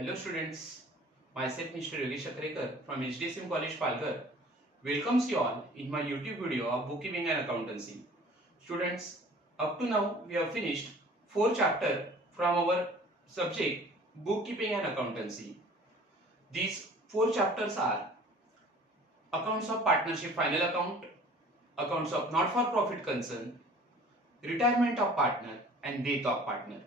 Hello students, myself Mr. Yogesh Akrekar from HDSM College Palghar welcomes you all in my YouTube video of bookkeeping and accountancy. Students, up to now we have finished 4 chapters from our subject bookkeeping and accountancy. These 4 chapters are accounts of partnership final account, accounts of not for profit concern, retirement of partner and death of partner.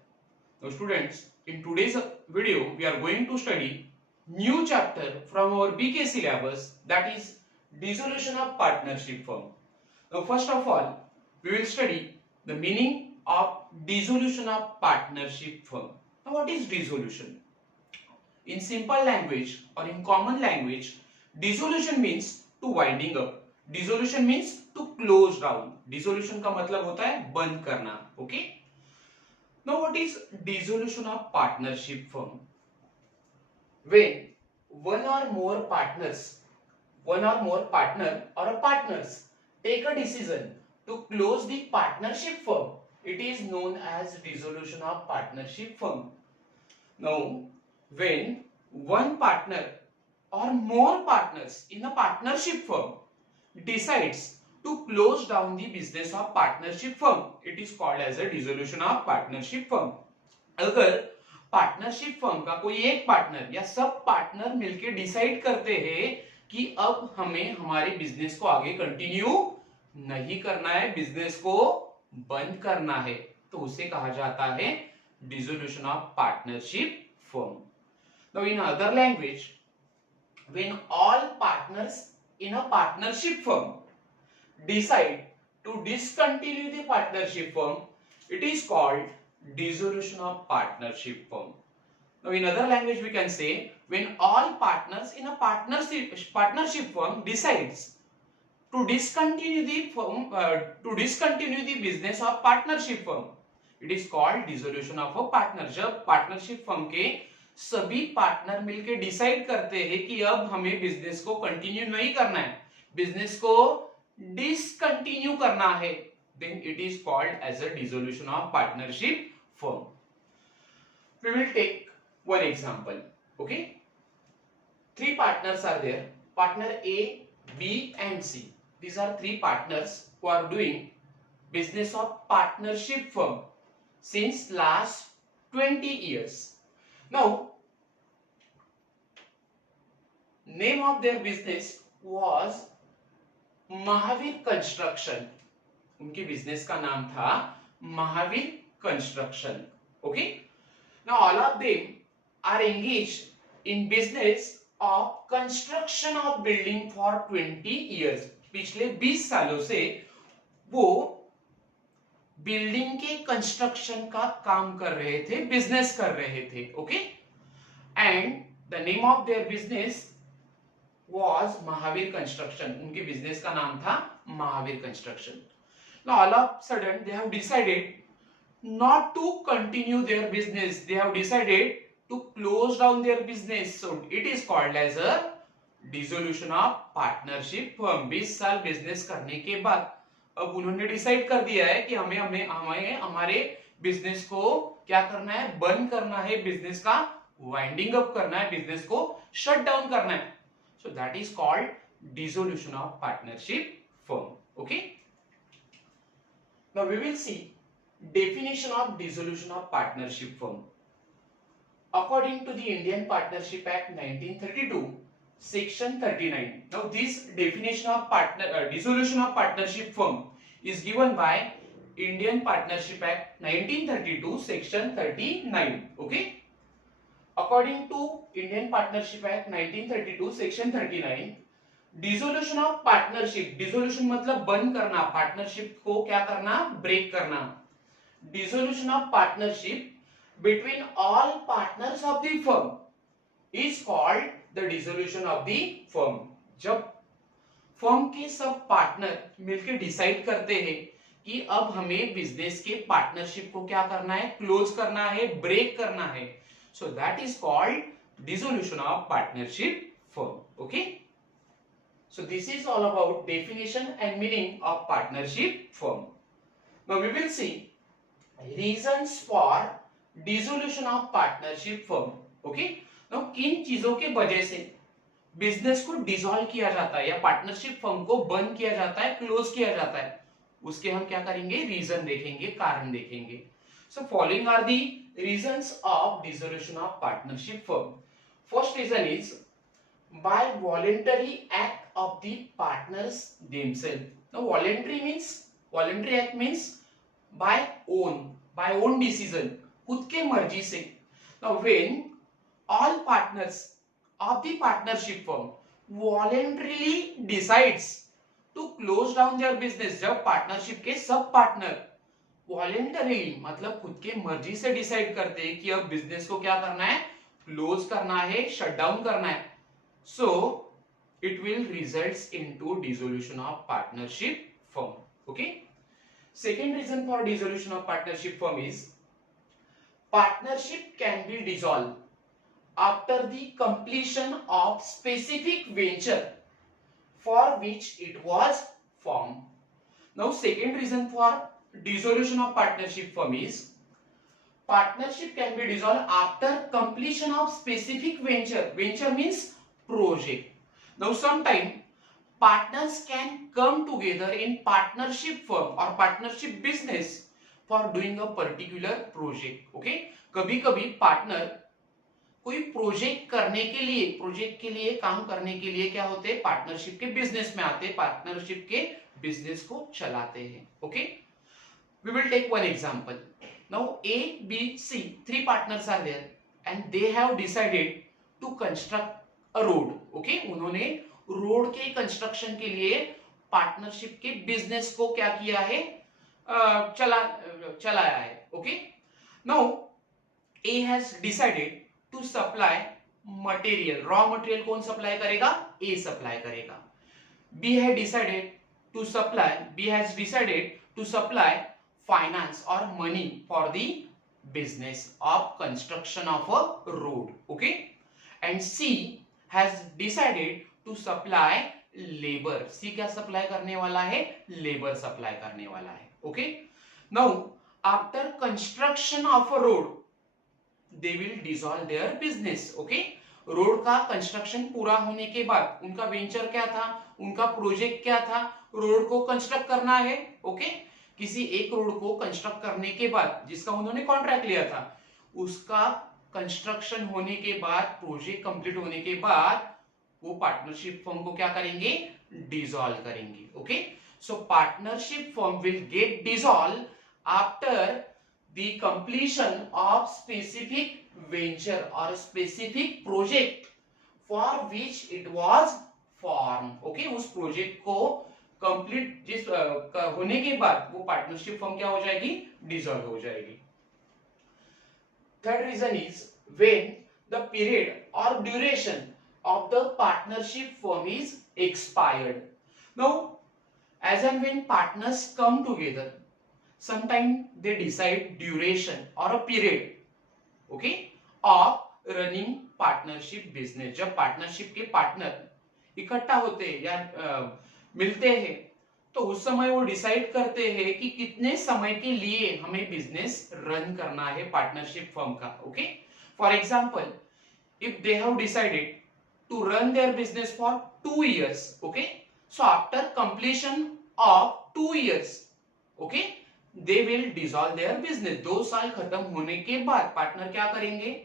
Now students, in today's video we are going to study new chapter from our BK syllabus, that is dissolution of partnership firm. Now first of all we will study the meaning of dissolution of partnership firm. Now what is dissolution? In simple language or in common language, dissolution means to winding up. Dissolution means to close down. Dissolution का मतलब होता है बंद करना. Okay? Now what is dissolution of partnership firm? When one or more partner or a partners take a decision to close the partnership firm, it is known as dissolution of partnership firm. Now when one partner or more partners in a partnership firm decides to close down the business of partnership firm, it is called as a dissolution of partnership firm. अगर partnership firm का कोई एक पार्टनर या sub partner मिलके डिसाइड करते हैं कि अब हमें हमारे बिजनेस को आगे कंटिन्यू नहीं करना है, बिजनेस को बंद करना है, तो उसे कहा जाता है dissolution of partnership firm. Now in other language, when all partners in a partnership firm decide to discontinue the partnership firm, it is called dissolution of partnership firm. Now in other language we can say when all partners in a partnership firm decides to discontinue the firm discontinue the business of partnership firm, it is called dissolution of a partner. जब partnership firm के सभी पार्टनर मिलके डिसाइड करते हैं कि अब हमें बिजनेस को कंटिन्यू नहीं करना है, बिजनेस को डिसकंटिन्यू करना है, then it is called as a dissolution of partnership firm. We will take one example. Okay, 3 partners are there, partner A, B and C. These are 3 partners who are doing business of partnership firm since last 20 years. Now name of their business was Mahavir construction. उनके business का नाम था Mahavir construction. Okay, now all of them are engaged in business of construction of building for 20 years. पिछले 20 सालों से वो बिल्डिंग के कंस्ट्रक्शन का काम कर रहे थे, बिजनेस कर रहे थे. Okay, and the name of their business was Mahavir construction. उनके बिजनेस का नाम था Mahavir construction. Now all of a sudden they have decided not to continue their business. They have decided to close down their business. So it is called as a dissolution of partnership firm. 20 साल बिजनेस करने के बाद अब उन्होंने डिसाइड कर दिया है कि हमें हमारे बिजनेस को क्या करना है, बंद करना है, बिजनेस का वाइंडिंग अप करना है, बिजनेस को शट डाउन करना है. So that is called dissolution of partnership firm. Okay. Now we will see definition of dissolution of partnership firm. According to the Indian Partnership Act 1932, Section 39. Now this definition of dissolution of partnership firm is given by Indian Partnership Act 1932, Section 39. Okay. According to Indian Partnership Act 1932 Section 39, dissolution of partnership, dissolution मतलब बंद करना, पार्टनरशिप को क्या करना, ब्रेक करना. Dissolution of partnership between all partners of the firm is called the dissolution of the firm. जब फर्म के sub partner मिलकर डिसाइड करते हैं कि अब हमें बिजनेस के पार्टनरशिप को क्या करना है, क्लोज करना है, ब्रेक करना है. So that is called dissolution of partnership firm. Okay. So this is all about definition and meaning of partnership firm. Now we will see reasons for dissolution of partnership firm. Okay. तो किन चीजों के वजह से बिजनेस को डिसॉल्व किया जाता है या पार्टनरशिप फर्म को बंद किया जाता है, क्लोज किया जाता है, उसके हम क्या करेंगे, रीजन देखेंगे, कारण देखेंगे. So following are the reasons of dissolution of partnership firm. First reason is by voluntary act of the partners themselves. Now voluntary act means by own decision, खुद के मर्जी से. Now when all partners of the partnership firm voluntarily decides to close down their business, जब पार्टनरशिप के sub partner voluntarily मतलब खुद के मर्जी से डिसाइड करते हैं कि अब बिजनेस को क्या करना है, क्लोज करना है, शट डाउन करना है, so it will results into dissolution of partnership firm. Okay, second reason for dissolution of partnership firm is partnership can be dissolved after the completion of specific venture for which it was formed. Now second reason for dissolution of partnership firm is partnership can be dissolved after completion of specific venture means project. Now sometime partners can come together in partnership firm or partnership business for doing a particular project. Okay, कभी कभी पार्टनर कोई प्रोजेक्ट के लिए काम करने के लिए क्या होते हैं, पार्टनरशिप के बिजनेस में आते हैं, पार्टनरशिप के बिजनेस को चलाते हैं. Okay, we will take one example. Now A, B, C, three partners are there and they have decided to construct road. Okay, उन्होंने रोड के कंस्ट्रक्शन के लिए पार्टनरशिप के बिजनेस को क्या किया है, चलाया है. Okay, now A has decided to supply material, raw material कौन सप्लाई करेगा, ए सप्लाई करेगा. B has decided to supply finance और money for the business of construction of a road. Okay, and C has decided to supply labor. C क्या supply करने वाला है, labour supply करने वाला है. Okay, now after construction of a road they will dissolve their business. Okay, road का कंस्ट्रक्शन पूरा होने के बाद उनका वेंचर क्या था, उनका प्रोजेक्ट क्या था, रोड को कंस्ट्रक्ट करना है. ओके, किसी एक रोड को कंस्ट्रक्ट करने के बाद जिसका उन्होंने कॉन्ट्रैक्ट लिया था, उसका कंस्ट्रक्शन होने के बाद, प्रोजेक्ट कंप्लीट होने के बाद वो पार्टनरशिप फर्म को क्या करेंगे, डिसॉल्व करेंगे. Okay, so partnership firm will get dissolve after the completion of specific venture और specific project for which it was form. Okay, उस प्रोजेक्ट को कंप्लीट होने के बाद वो पार्टनरशिप फर्म क्या हो जाएगी, डिसॉल्व हो जाएगी. Third reason is when the period or duration of the partnership firm is expired. Now, as and when partners come together, sometimes they decide duration or a period, okay, of running partnership business. जब पार्टनरशिप के पार्टनर इकट्ठा होते हैं या मिलते हैं, तो उस समय वो डिसाइड करते हैं कि कितने समय के लिए हमें बिजनेस रन करना है पार्टनरशिप फर्म का. Okay, for example if they have decided to run their business for 2 years, okay, so after completion of 2 years, okay, they will dissolve their business. 2 साल खत्म होने के बाद पार्टनर क्या करेंगे,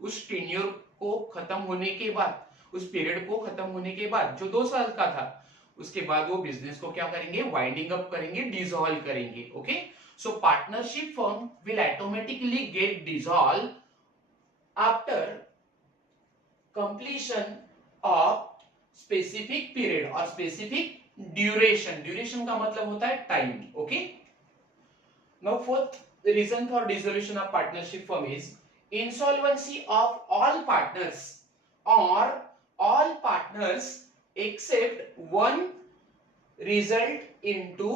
उस टेन्योर को खत्म होने के बाद, उस पीरियड को खत्म होने के बाद जो 2 साल का था, उसके बाद वो बिजनेस को क्या करेंगे, वाइंडिंग अप करेंगे, डिसॉल्व करेंगे. Okay, so partnership firm will automatically get dissolve after completion of specific period और स्पेसिफिक ड्यूरेशन. ड्यूरेशन का मतलब होता है time. Okay, now fourth reason for dissolution of partnership firm is insolvency of all partners और all partners except one result into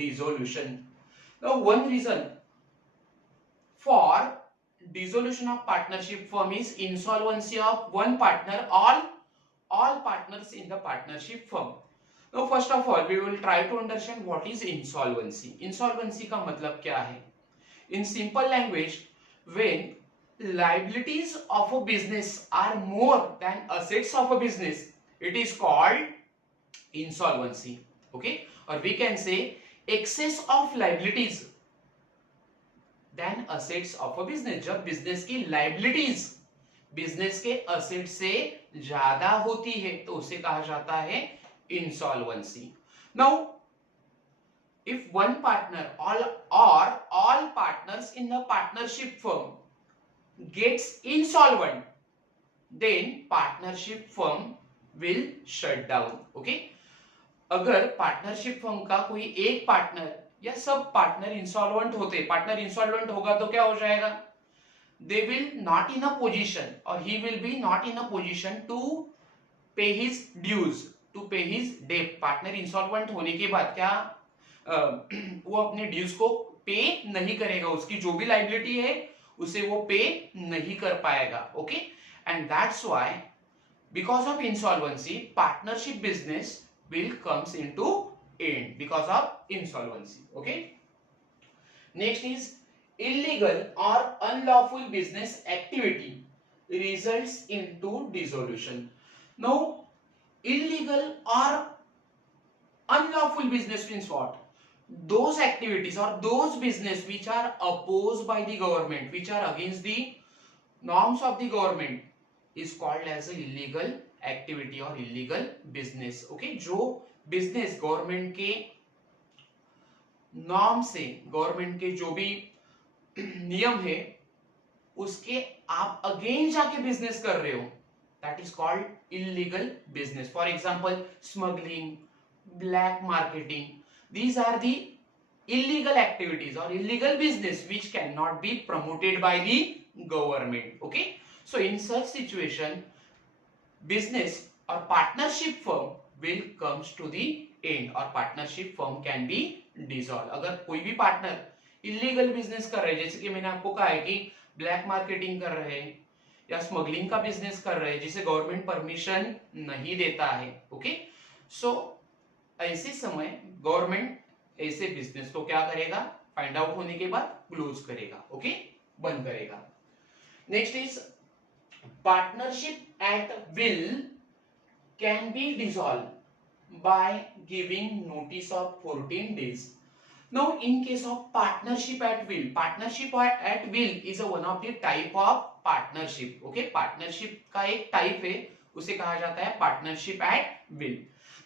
dissolution. Now one reason for dissolution of partnership firm is insolvency of one partner, all partners in the partnership firm. Now first of all we will try to understand what is insolvency. Insolvency का मतलब क्या है? In simple language, when liabilities of a business are more than assets of a business, it is called insolvency. Okay, or we can say excess of liabilities than assets of a business. जब बिजनेस की liabilities business के असेट से ज्यादा होती है तो उसे कहा जाता है insolvency. Now if one partner all partners in the partnership firm gets insolvent, then partnership firm will shut down. Okay, अगर पार्टनरशिप फर्म का कोई एक पार्टनर या सब पार्टनर इंसॉल्वेंट होते, पार्टनर इंसॉल्वेंट होगा तो क्या हो जाएगा, they will not in a position or he will be not in a position to pay his dues, to pay his debt. Partner insolvent होने के बाद क्या वो अपने ड्यूज को पे नहीं करेगा, उसकी जो भी लाइबिलिटी है उसे वो पे नहीं कर पाएगा. Okay, and that's why because of insolvency partnership business will comes into end because of insolvency. Okay, next is illegal or unlawful business activity results into dissolution. Now illegal or unlawful business means what? Those activities or those business which are opposed by the government, which are against the norms of the government, is called as a illegal activity और illegal business. Okay, जो business government के नॉर्म से, गवर्नमेंट के जो भी नियम है उसके आप अगेंस्ट जाके बिजनेस कर रहे हो, that is called illegal business. For example smuggling, black marketing, these are the illegal activities or illegal business which cannot be promoted by the government. Okay, so in such situation business or partnership firm will comes to the end or partnership firm can be dissolved. अगर कोई भी partner illegal business कर रहे हैं, जैसे कि मैंने आपको कहा है कि ब्लैक मार्केटिंग कर रहे हैं या स्मगलिंग का बिजनेस कर रहे हैं जिसे गवर्नमेंट परमिशन नहीं देता है. ओके, सो ऐसे समय गवर्नमेंट ऐसे बिजनेस को क्या करेगा, फाइंड आउट होने के बाद क्लोज करेगा. ओके, बंद करेगा. Next is partnership at will can be dissolved by giving notice of 14 days. Now in case of partnership at will is a one of the type of partnership. Okay, partnership का एक type है, उसे कहा जाता है partnership at will.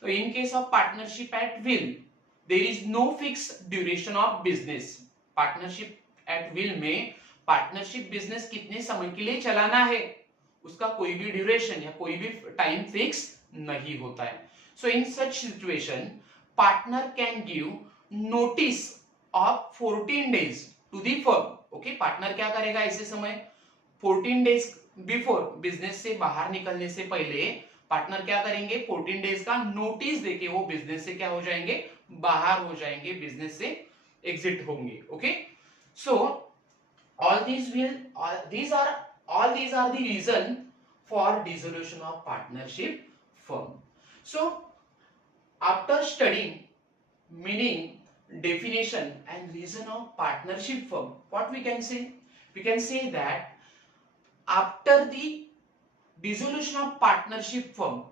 So in case of partnership at will there is no fixed duration of business. partnership at will में partnership business कितने समय के लिए चलाना है उसका कोई भी ड्यूरेशन या कोई भी टाइम फिक्स नहीं होता है. So in such situation partner can give notice of 14 days to the firm. Okay, partner क्या करेगा ऐसे समय 14 डेज बिफोर, बिजनेस से बाहर निकलने से पहले पार्टनर क्या करेंगे, 14 डेज का नोटिस देके वो बिजनेस से क्या हो जाएंगे, बाहर हो जाएंगे, बिजनेस से एग्जिट होंगे. ओके, सो all these are the reason for dissolution of partnership firm. So after studying meaning, definition and reason of partnership firm, what we can say? We can say that after the dissolution of partnership firm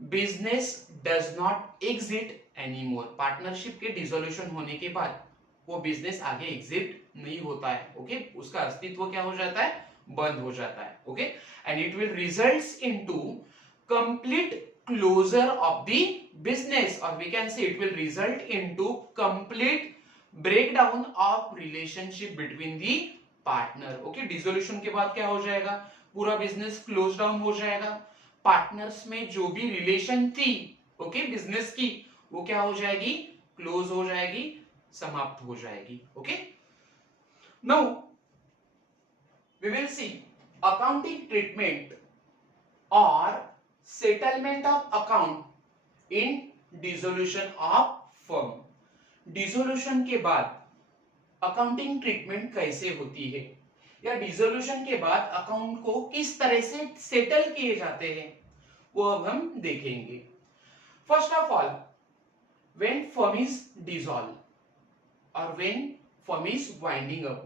business does not exist anymore. partnership के dissolution होने के बाद वो बिजनेस आगे एग्जिट नहीं होता है. ओके, उसका अस्तित्व क्या हो जाता है, बंद हो जाता है. Okay, and it will results into complete closure of the business और we can say it will result into complete breakdown of relationship between the partner. Okay, dissolution के बाद क्या हो जाएगा, पूरा बिजनेस क्लोज डाउन हो जाएगा. पार्टनर्स में जो भी रिलेशन थी ओके बिजनेस की, वो क्या हो जाएगी, क्लोज हो जाएगी, समाप्त हो जाएगी. Okay, now we will see accounting treatment or settlement of account in dissolution of firm. dissolution के बाद अकाउंटिंग ट्रीटमेंट कैसे होती है या डिसोल्यूशन के बाद अकाउंट को किस तरह से सेटल किए जाते हैं वो अब हम देखेंगे. First of all, when firm is dissolve और when firm is winding up,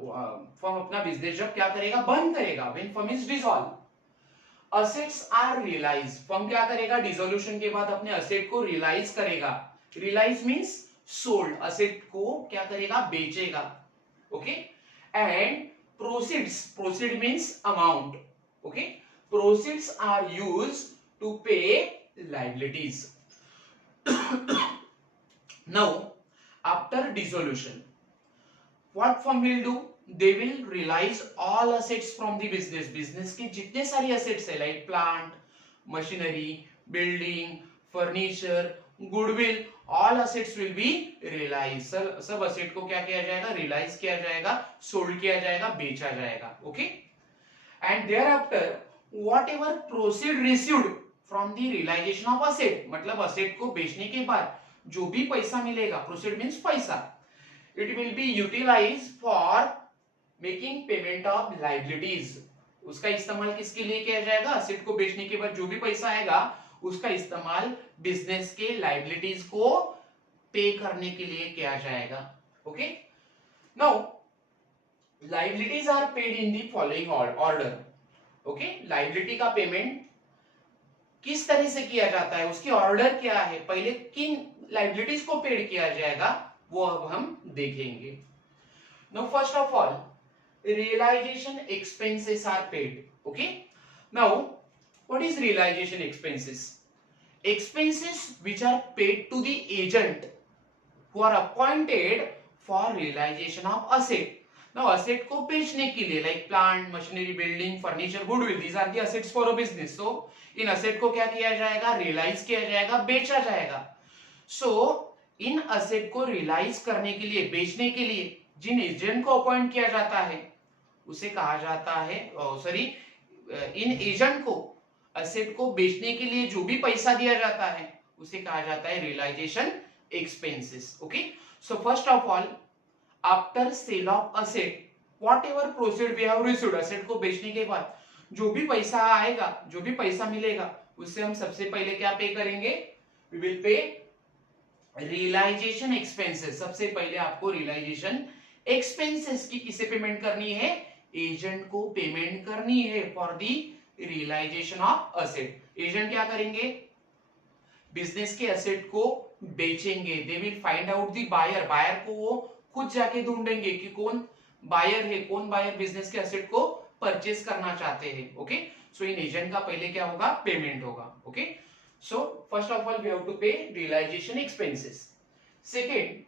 firm अपना बिजनेस जब क्या करेगा, बंद करेगा, when firm is dissolve, assets are realise, firm क्या करेगा, डिसोल्यूशन के बाद अपने असेट को रियलाइज करेगा, रियलाइज मींस सोल्ड, असेट को क्या करेगा, बेचेगा, okay, and proceeds, proceed means amount, okay, proceeds are used to pay liabilities. Now after dissolution, what firm will do, they will realize all assets from the business, business के जितने सारी assets है like plant, machinery, building, furniture, goodwill, all assets will be realized. सब asset को क्या किया जाएगा, realize किया जाएगा, sold किया जाएगा, बेचा जाएगा, okay, and thereafter whatever proceed received from the realization of asset, मतलब asset को बेचने के बाद जो भी पैसा मिलेगा, प्रोसीड मींस पैसा, it will be utilize for making payment of liabilities. उसका इस्तेमाल किसके लिए किया जाएगा, असेट को बेचने के बाद जो भी पैसा आएगा उसका इस्तेमाल बिजनेस के लायबिलिटीज को पे करने के लिए किया जाएगा, okay. Now liabilities are paid in the following order, okay. Liability का पेमेंट किस तरह से किया जाता है, उसकी ऑर्डर क्या है, पहले किन लायबिलिटीज को पेड किया जाएगा वो अब हम देखेंगे. Now first of all realization expenses are paid, okay. Now what is realization expenses, expenses which are paid to the agent who are appointed for realization of asset. Now asset को बेचने के लिए like plant, machinery, building, furniture, goodwill, these are the assets for a business. So इन asset को क्या किया जाएगा, रियलाइज किया जाएगा, बेचा जाएगा. सो इन असेट को रियलाइज करने के लिए, बेचने के लिए जिन एजेंट को अपॉइंट किया जाता है उसे कहा जाता है, सॉरी, इन एजेंट को असेट को बेचने के लिए जो भी पैसा दिया जाता है उसे कहा जाता है realization expenses, okay. So first of all after sale of asset whatever proceed we have received, asset को बेचने के बाद जो भी पैसा आएगा, जो भी पैसा मिलेगा उससे हम सबसे पहले क्या पे करेंगे, we will pay realization expenses. सबसे पहले आपको रियलाइजेशन एक्सपेंसेस की किसे पेमेंट करनी है, एजेंट को पेमेंट करनी है for the realization of asset. Agent क्या करेंगे, बिजनेस के असेट को बेचेंगे, they will find out the buyer, buyer को वो खुद जाके ढूंढेंगे कि कौन बायर है, कौन बायर बिजनेस के असेट को परचेज करना चाहते हैं, ओके. सो इन एजेंट का पहले क्या होगा, पेमेंट होगा, okay. So first of all we have to pay realization expenses. Second,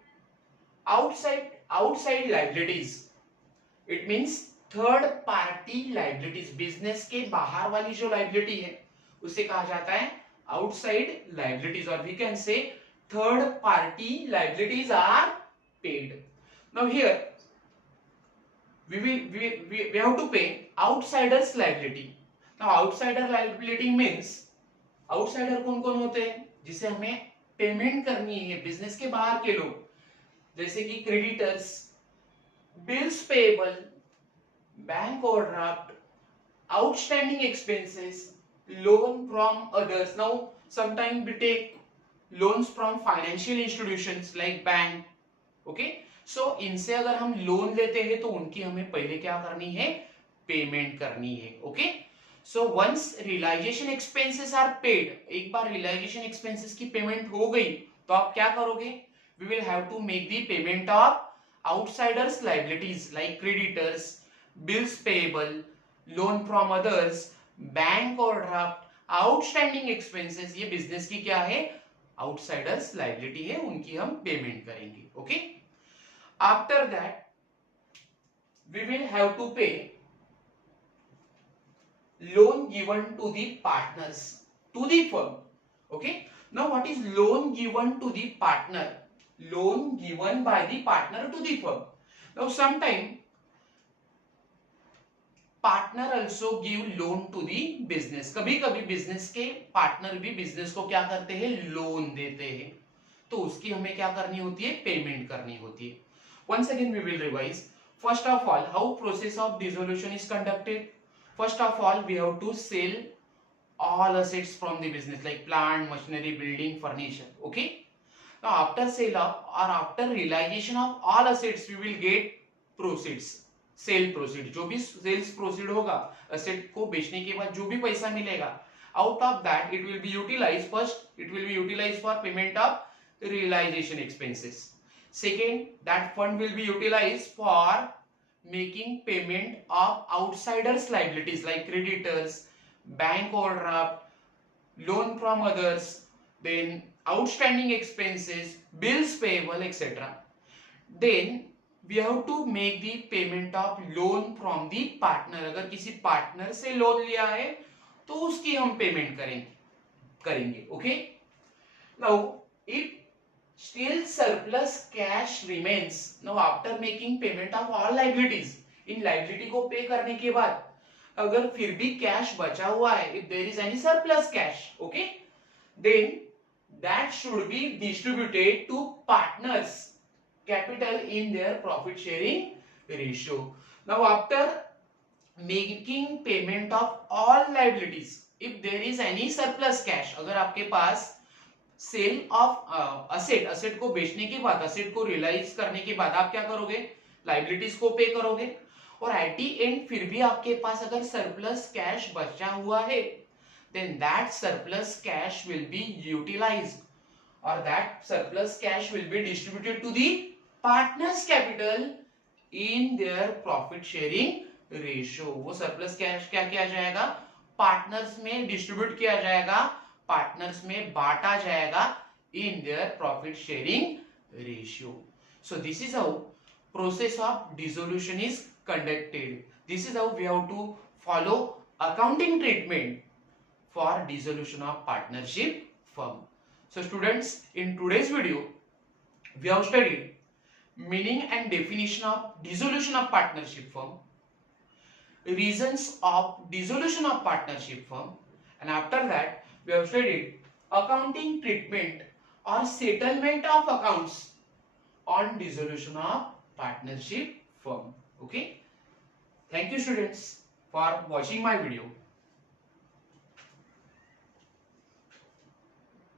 outside liabilities, it means third party liabilities. business के बाहर वाली जो liability है उसे कहा जाता है outside liabilities, or we can say third party liabilities are paid. Now here we have to pay outsiders liability. Now outsider liability means outsider कौन कौन होते हैं जिसे हमें पेमेंट करनी है, बिजनेस के बाहर के लोग, जैसे कि creditors, bills payable, bank overdraft, outstanding expenses, loan from others. Now sometime we take loans from financial institutions like bank, okay. So इनसे अगर हम लोन लेते हैं तो उनकी हमें पहले क्या करनी है, पेमेंट करनी है, okay. So once realization expenses are paid, एक बार realization expenses की पेमेंट हो गई तो आप क्या करोगे, we will have to make the payment of outsiders liabilities like creditors, bills payable, loan from others, bank overdraft, outstanding expenses. ये बिजनेस की क्या है, outsiders liability है, उनकी हम पेमेंट करेंगे, okay. After that we will have to pay loan given to the partners to the firm, okay. Now what is loan given to the partner, loan given by the partner to the firm. Now sometime partner also give loan to the business. कभी कभी बिजनेस के पार्टनर भी बिजनेस को क्या करते हैं, लोन देते हैं, तो उसकी हमें क्या करनी होती है, पेमेंट करनी होती है. Once again we will revise. First of all, how process of dissolution is conducted. First of all, we have to sell all assets from the business like plant, machinery, building, furniture, okay. Now after sale of or after realization of all assets, we will get proceeds, cell proceed, जो भी sales proceed होगा एसेट को बेचने के बाद जो भी पैसा मिलेगा, out of that it will be utilize, first it will be utilize for payment of realization expenses. Second, that fund will be utilized for making payment of outsiders liabilities like creditors, bank overdraft, loan from others, then outstanding expenses, bills payable, etc. Then we have to make the payment of loan from the partner. अगर किसी पार्टनर से लोन लिया है तो उसकी हम पेमेंट करेंगे. Okay. Now if still surplus cash remains, now after making payment of all liabilities, इन liability को पे करने के बाद अगर फिर भी कैश बचा हुआ है, if there is any surplus cash, okay, then that should be distributed to partners capital in their profit sharing ratio. Now after making payment of all liabilities, if there is any surplus cash, अगर आपके पास cell of asset को बेचने के बाद, असेट को रियलाइज करने के बाद आप क्या करोगे, लाइबिलिटीज को पे करोगे, और एट द एंड फिर भी आपके पास अगर सरप्लस कैश बचा हुआ है, then that surplus cash will be utilised और that surplus cash will be distributed to the partners capital in their profit sharing ratio. वो सरप्लस कैश क्या किया जाएगा, पार्टनर्स में डिस्ट्रीब्यूट किया जाएगा, पार्टनर्स में बांटा जाएगा in their profit sharing ratio. So this is how process of dissolution is conducted. This is how we have to follow accounting treatment for dissolution of partnership firm. So students, in today's video we have studied meaning and definition of dissolution of partnership firm, reasons of dissolution of partnership firm, and after that we have studied accounting treatment or settlement of accounts on dissolution of partnership firm. Okay, thank you students for watching my video.